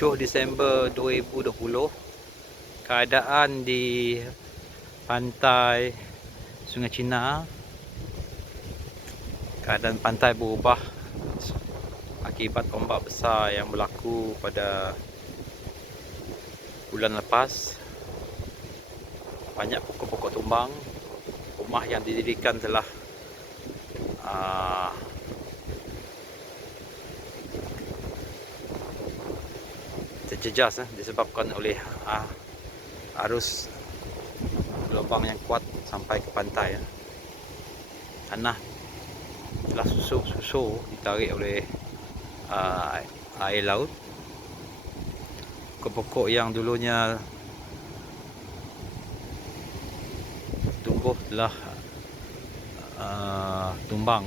7 Disember 2020. Keadaan di pantai Sungai Cina, keadaan pantai berubah akibat ombak besar yang berlaku pada bulan lepas. Banyak pokok-pokok tumbang, rumah yang didirikan telah terjejas disebabkan oleh arus gelombang yang kuat sampai ke pantai. Tanah telah susur ditarik oleh air laut. Pokok-pokok yang dulunya tumbuh telah tumbang.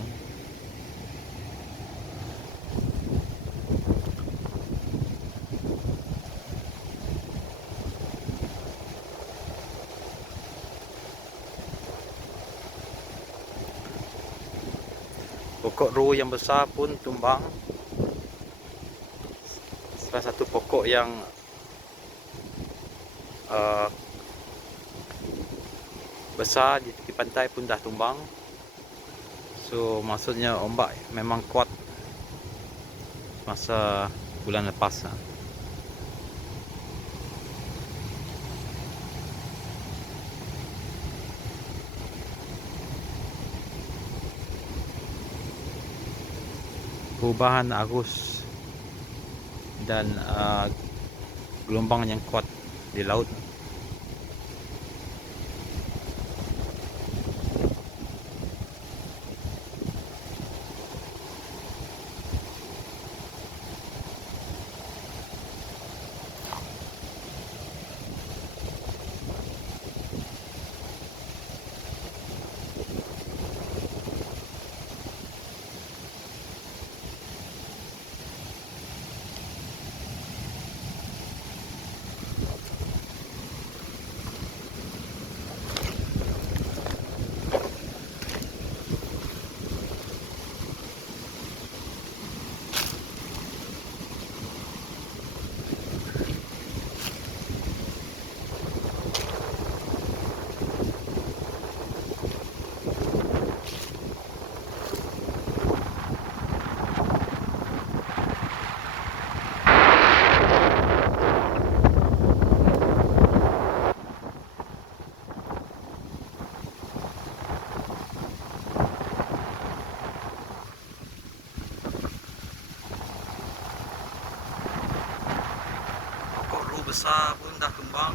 Pokok ru yang besar pun tumbang. Salah satu pokok yang besar di tepi pantai pun dah tumbang. So maksudnya ombak memang kuat masa bulan lepas. Perubahan arus dan gelombang yang kuat di laut. Besar pun dah tumbang.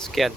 Sekian.